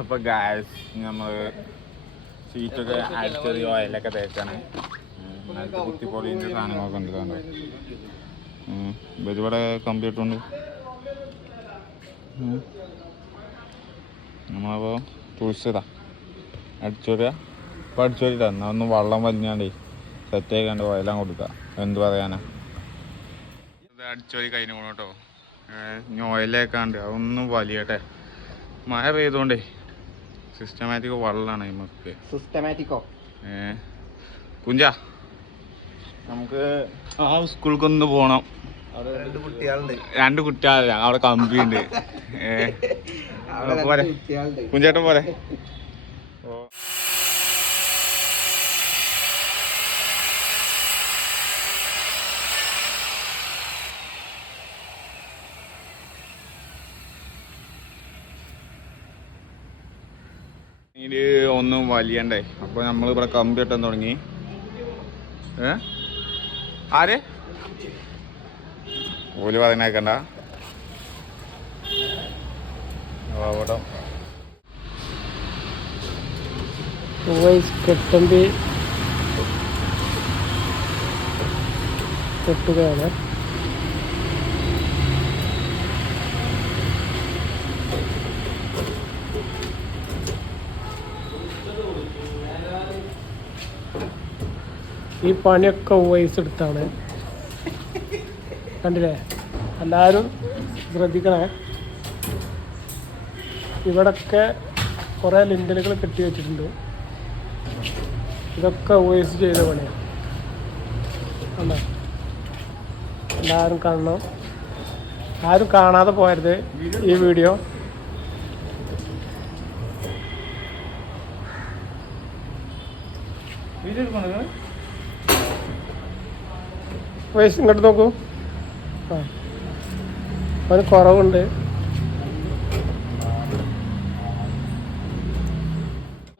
അപ്പൊ ഗ്യാസ് നമ്മൾ സീറ്റൊക്കെ അടിച്ചത് ഓയിലൊക്കെ തേക്കാണ് അടുത്ത് കുത്തിപ്പൊളിന്റെ സാധനങ്ങളൊക്കെ ഉണ്ട് കണ്ടോ ഇവരിവിടെ കമ്പ്യൂട്ടർ ഉണ്ട്. നമ്മളപ്പോൾ നമ്മളപ്പോ തുളിച്ചതാ. അടിച്ചോരുക ഇപ്പൊ അടിച്ചോരിട്ടാ എന്നാ ഒന്ന് വെള്ളം വലിഞ്ഞാണ്ടേ സെറ്റ് ആയിക്കാണ്ട് ഓയിലാൻ കൊടുക്കാം. എന്ത് പറയാനാ? അടിച്ചോരി കഴിഞ്ഞു പോണു കേട്ടോ. ഇനി ഓയിലേക്കാണ്ട് അതൊന്നും വലിയട്ടെ. മഴ പെയ്തോണ്ടേ. സിസ്റ്റമാറ്റിക് വള്ളാണ് നമുക്ക് സിസ്റ്റമാറ്റിക്കോ ഏ. കുഞ്ച നമുക്ക് ആ സ്കൂൾക്കൊന്ന് പോണം. അവിടെ രണ്ട് കുട്ടികളുണ്ട്. രണ്ട് കുട്ടികളല്ല അവിടെ കമ്പി ഉണ്ട് ഏ. അവിടെ പോരെ. കുഞ്ചേട്ടൻ പോരെ. ഇത് ഒന്നും വലിയണ്ടേ? അപ്പൊ നമ്മൾ ഇവിടെ കമ്പി കെട്ടാൻ തുടങ്ങി. ഏ? ആര്? ഓൽ വയസ്സ് കെട്ടമ്പി കെട്ടുകയാണ്. ഈ പണിയൊക്കെ വോയിസ് എടുത്താണ്. കണ്ടില്ലേ? എല്ലാവരും ശ്രദ്ധിക്കണേ. ഇവിടൊക്കെ കുറേ ലിൻഡലുകൾ കെട്ടി വെച്ചിട്ടുണ്ട്. ഇതൊക്കെ വോയിസ് ചെയ്ത പണിയാണ് എല്ലാവരും കാണണം. ആരും കാണാതെ പോയരുത് ഈ വീഡിയോ. വയസ്സ് ഇങ്ങോട്ട് നോക്കൂ ആ അവന് കുറവുണ്ട്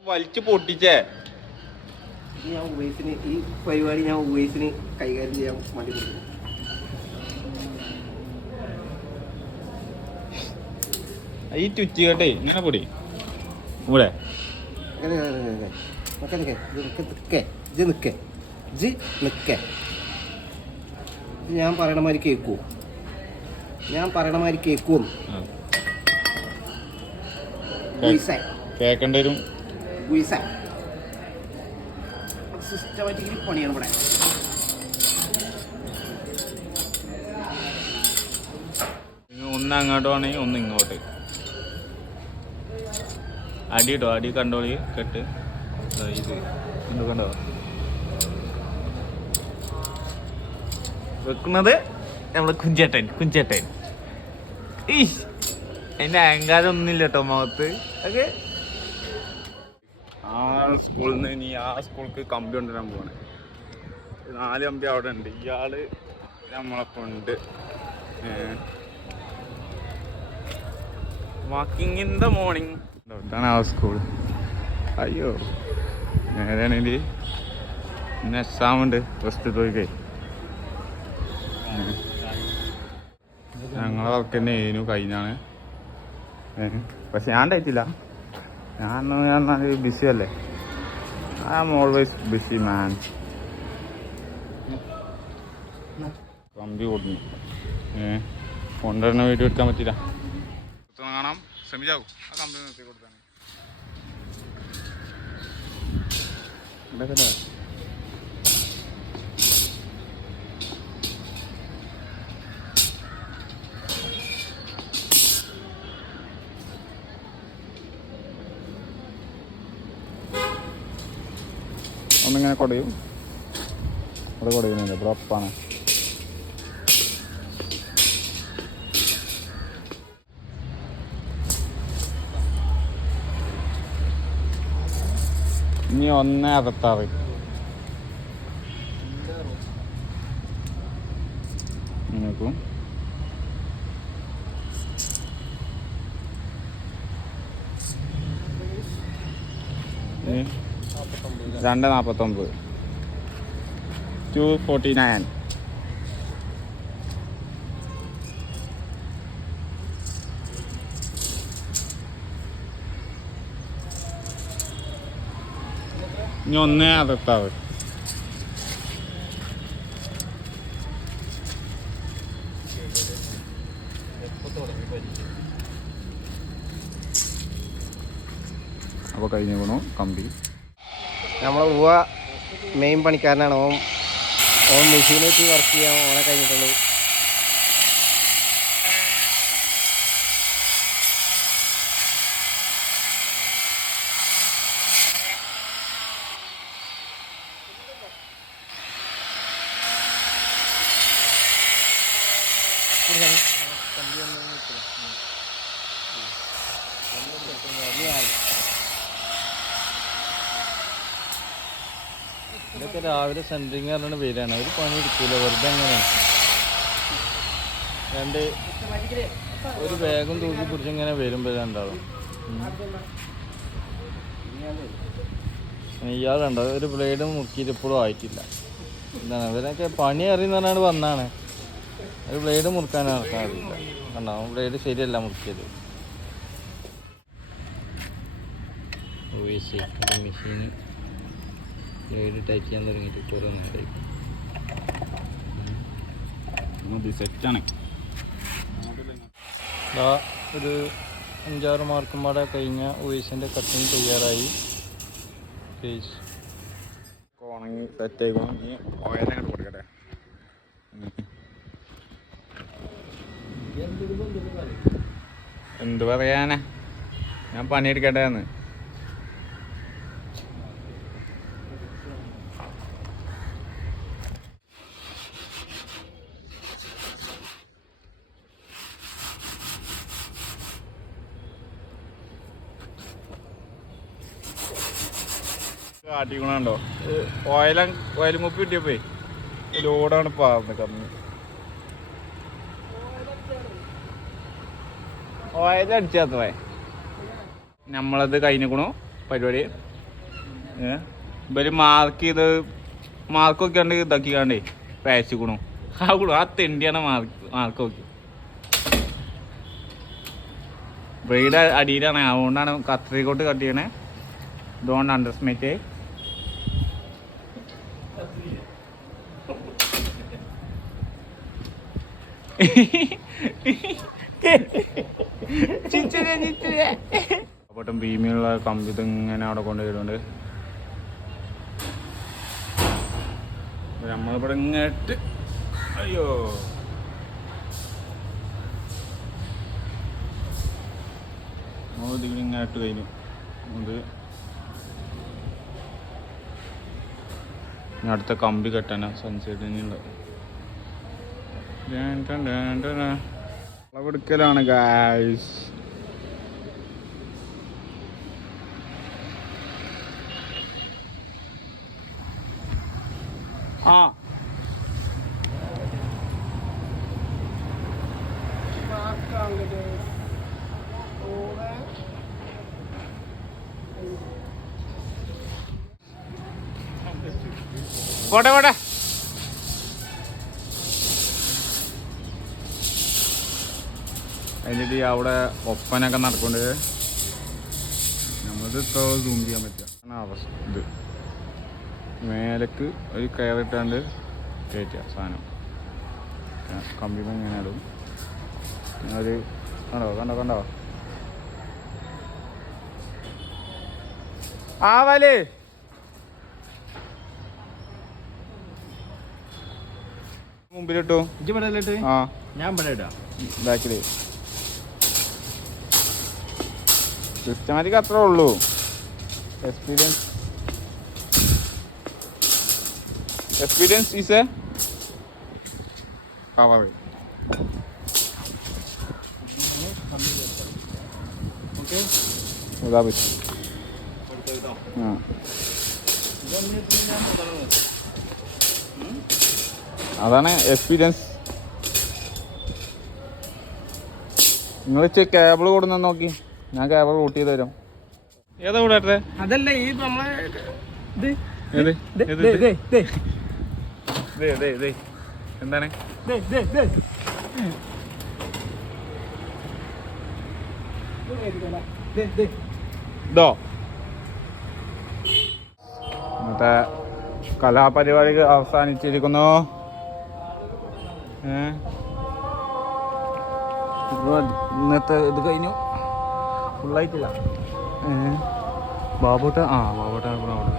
വലിച്ചു പൊട്ടിച്ചേ ഇത് ഞാൻ ഉവൈസിന് ഈ പരിപാടി ഞാൻ ഉവൈസിന് കൈകാര്യം ചെയ്യാൻ വേണ്ടി കൊടുക്കുന്നു ഈ ചുറ്റി കേട്ടേ ഇങ്ങനെ പൊടി ഇവിടെ അങ്ങനെ അങ്ങനെ, അങ്ങനെ. നിക്കേ നിക്ക്. ഇത് നിക്ക്. ഇജ്ജ് നിക്ക്. ഞാൻ പറയണ മാതിരി കേക്കൂ. ഞാൻ പറയണ മാതിരി കേൾക്കും കേൾക്കേണ്ടി സിസ്റ്റമാറ്റിക്കലി പണിയാണ് ഇവിടെ. ഒന്ന് അങ്ങോട്ട് വേണമെങ്കിൽ ഒന്ന് ഇങ്ങോട്ട്. അടി അടി കണ്ടോളി കെട്ട്. ഇത് കണ്ടോ? വെക്കുന്നത് നമ്മളെ കുഞ്ചേട്ടൻ കുഞ്ചേട്ടൻ. ഈശ് അതിന്റെ അഹങ്കാരം ഒന്നുമില്ല കേട്ടോ മുഖത്ത്. ഓക്കെ? ആ സ്കൂളിൽ നിന്ന് ഇനി ആ സ്കൂൾക്ക് കമ്പി കൊണ്ടുവരാൻ പോവാണ്. നാല് കമ്പി അവിടെ ഉണ്ട്. ഇയാൾ നമ്മളൊപ്പം ഉണ്ട് വാക്കിംഗ് ഇൻ ദ മോർണിംഗ് ആ സ്കൂൾ. അയ്യോ നേരാണെങ്കിൽ എക്സാമുണ്ട് ഫസ്റ്റ് തോയിക്കേ ഞങ്ങളെ വർക്ക് തന്നെ ഏനു കഴിഞ്ഞാണ്. പക്ഷെ ഞാൻ ഉണ്ടായിട്ടില്ല. ഞാൻ പറഞ്ഞാൽ ബിസി അല്ലേ? I am always busy man കമ്പി കൊടുന്നു ഏഹ് കൊണ്ടുവരുന്ന വീഡിയോ എടുക്കാൻ പറ്റില്ല കാണാം. ശ്രമിച്ചാവും ആ കമ്പി നിർത്തി കൊടുത്താണ് ഒന്നിങ്ങനെ കുടയും. അത് കുടയുന്നില്ല ഒപ്പാണ് ഇനി ഒന്ന് അറുപത്താറ് നോക്കും. ഇനി രണ്ട് നാൽപ്പത്തൊമ്പത് ടു ഫോർട്ടി നയൻ ഇനി ഒന്നേ അതെത്താവ് അപ്പോൾ കഴിഞ്ഞു പോണു കമ്പി. നമ്മളെ ഉവ മെയിൻ പണിക്കാരനാണ്. ഓം ഓം മെഷീനായിട്ട് വർക്ക് ചെയ്യാൻ ഓനെ കഴിഞ്ഞിട്ടുള്ളൂ. ഇതൊക്കെ രാവിലെ സെന്ററിങ് പറഞ്ഞ വരികയാണ്. ഒരു പണി എടുക്കൂല വെറുതെ എങ്ങനെ രണ്ട് ഒരു ബാഗും തൂക്കി പിടിച്ച് ഇങ്ങനെ വരുമ്പോൾ രണ്ടാളും. ഒരു ബ്ലേഡ് മുറുക്കിയിട്ടിപ്പോഴും ആയിട്ടില്ല. എന്താണ് ഇവരൊക്കെ പണി അറിയുന്നതാണ് വന്നാണ്. ഒരു ബ്ലേഡ് മുറുക്കാൻ നടക്കാൻ അറിയില്ല കണ്ടോ? ബ്ലേഡ് ശരിയല്ല മുറുക്കിയത്. മെഷീൻ ബ്ലേഡ് ടൈപ്പ് ചെയ്യാൻ തുടങ്ങിയിട്ട് കുറേ നേരമായി സെറ്റാണ് ഒരു അഞ്ചാറ് മാർക്കും പാടെ കഴിഞ്ഞ ഒയ്സിന്റെ കട്ടിങ് തയ്യാറായി. കേസ് ഉണങ്ങി സെറ്റ് ആയിക്കോണം ഇനി ഓയിൽ അങ്ങോട്ട് കൊടുക്കട്ടെ. എന്ത് പറയാനാ? ഞാൻ പണിയെടുക്കട്ടെ എന്ന്. കാട്ടിക്കണോ ഓയില ഓയിൽ മുപ്പ് കിട്ടിയപ്പോ ലോഡാണ് പാർന്ന് കമ്മി. ഓയിൽ അടിച്ചാത്തവേ നമ്മളത് കഴിഞ്ഞിക്കണു പരിപാടി? ഇവർ മാർക്ക് ചെയ്ത് മാർക്കൊക്കെ ഉണ്ട് ഇതാക്കിക്കാണ്ടേ പേശിക്കണു. ആ കുളു ആ തെണ്ടിയാണ് മാർക്ക് മാർക്ക് നോക്കി. ബ്രൈഡ് അടിയിലാണ് അതുകൊണ്ടാണ് കത്രിക്കോട്ട് കട്ട് ചെയ്യണേ ഡോണ്ട് അണ്ടർസ്മേറ്റ് അപ്പം ഭീമിയുള്ള കമ്പി ഇങ്ങനെ അവിടെ കൊണ്ടുപോയിട്ടുണ്ട് നമ്മളിവിടെ ഇങ്ങോട്ട് അയ്യോ. ഇതിങ്ങനെ ഇങ്ങോട്ട് കഴിഞ്ഞു. അത് അടുത്ത കമ്പി കെട്ടാനാ സൺസൈഡിനുള്ള വിളവെടുക്കലാണ് ഗായ്സ് ആ. പോട്ടെ പോട്ടെ. അതിന്റെ അവിടെ ഒപ്പനൊക്കെ നടക്കുന്നുണ്ട് നമ്മളിത് ഇത്ര സൂം ചെയ്യാൻ പറ്റുക. അവസ്ഥ. ഇത് മേലേക്ക് ഒരു കയറിട്ടാണ്ട് കയറ്റുക സാധനം. കമ്പിമ ഇങ്ങനെ ഇടും. ഒരു കണ്ടോ കണ്ടോ കണ്ടോ? ആവാലേ മുമ്പിലിട്ടു. ആ. ഞാൻ ഇവിടെ ഇടാം. ബാക്കിൽ സിസ്റ്റമാറ്റിക് അത്രേ ഉള്ളൂ. എക്സ്പീരിയൻസ് എക്സ്പീരിയൻസ് ഈസ് എ അതാണ് എക്സ്പീരിയൻസ് നിങ്ങൾ കേബിൾ കൊടുന്ന നോക്കി. ഞാൻ ക്യാമറ റൂട്ട് ചെയ്ത് തരാം. ഏതാ കൂടെ അതല്ല ഈ നമ്മളെ. എന്താണ് ദേ, ദേ, ദേ. ദേ, ദേ. ഇതോ ഇന്നത്തെ കലാപരിപാടികൾ അവസാനിച്ചിരിക്കുന്നു. ഇന്നത്തെ ഇത് കഴിഞ്ഞു. ഫുള്ളായിട്ടില്ല ബാബുട്ട ആ ബാബോട്ടാണ് അവിടെ.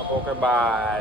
അപ്പോൾ ഓക്കെ ബൈ